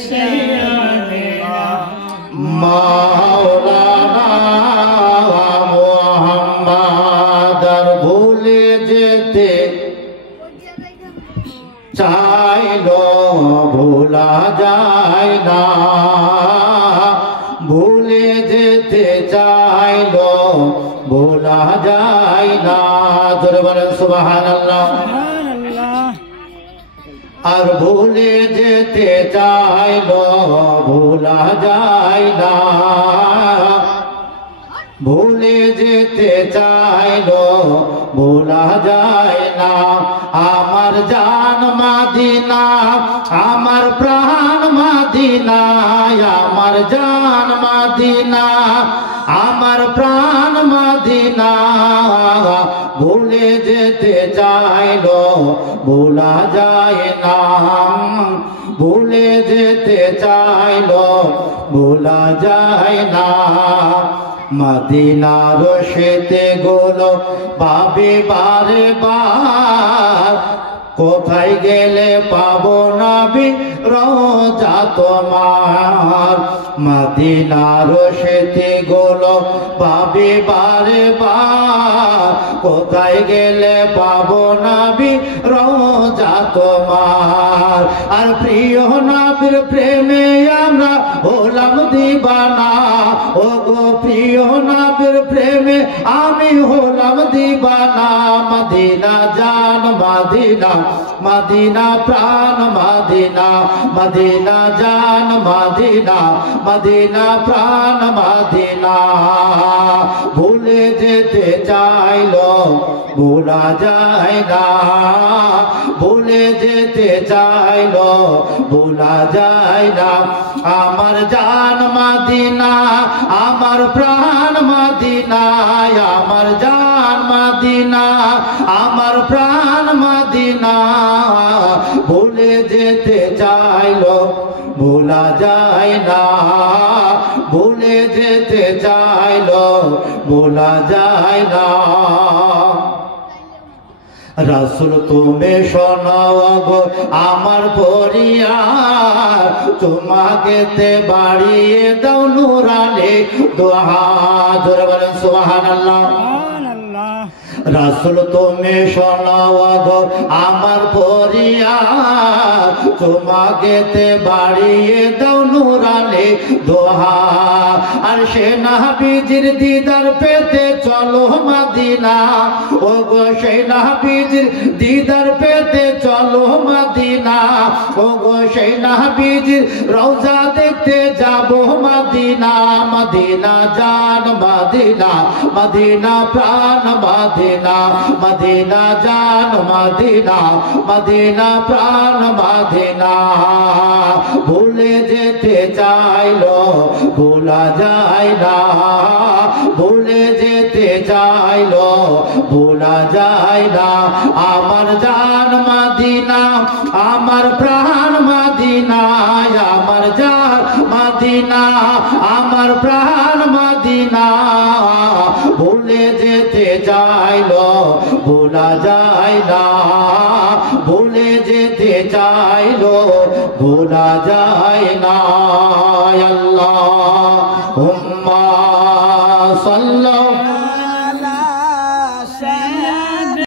سيدنا مولانا محمد ভুলে যেতে চাইলো ভোলা যায় না ভুলে যেতে চাইলো ভোলা যায় না জোরে বলেন সুবহানাল্লাহ আর ভুলে যেতে চাইলো ভোলা যায় না ভুলে যেতে চাইলো ভোলা যায় না আমার জান মদিনা আমার প্রাণ মদিনা আমার জান মদিনা আমার প্রাণ মদিনা ভুলে যেতে চাইলো ভোলা যায় না ভুলে যেতে চাইলো ভোলা যায় না মদিনার সেতে গুলো পাবে বারে বার কোথায় গেলে পাবো নবী রওজা তোমার মদিনার সেতে গুলো পাবে বারে বার কোথায় গেলে পাবো নবী রওজা তোমার আর প্রিয় নবীর প্রেমে আমরা হলাম দিবানা ও গো প্রিয় নবীর প্রেমে আমি হলাম দিবানা মদিনা জান মদিনা মদিনা প্রাণ মদিনা মদিনা জান মদিনা মদিনা প্রাণ মদিনা ভুলে যেতে চাইলো ভোলা যায় না ভুলে যেতে চাইলো ভোলা যায় না আমার জান মদিনা আমার প্রাণ মদিনা আমার জান মদিনা আমার প্রাণ মদিনা ভুলে যেতে চাইলো ভোলা যায় না ভুলে যেতে চাইলো ভোলা যায় না রাসূল তুমি শোনাও গো আমার পরিয়ার তোমাকেতে বাড়িয়ে দাও নূরানি দোহা জোরে বলেন সুবহানাল্লাহ রাসূল তুমি শোনাও গো আমার পরিয়ার তোমাকেতে বাড়িয়ে দাও নূরানি দোহা আর সে নবীজির দিদার পেতে চলো মদিনা ও গো সে নবীজির দিদার পেতে চলো মদিনা ও গো সে নবীজির রওজা দেখতে যাব মদিনা মদিনা জান মদিনা মদিনা প্রাণ মদিনা মদিনা জান মদিনা মদিনা প্রাণ মদিনা ভুলে যেতে চাইলো ভোলা যায় না ভুলে যেতে চাইলো ভোলা যায় না আমার জান মদিনা আমার প্রাণ মদিনা আমার জান মদিনা আমার প্রাণ মদিনা ভুলে যেতে চাইলো ভোলা যায় না ভুলে যেতে চাইলো ভোলা যায় না আল্লাহ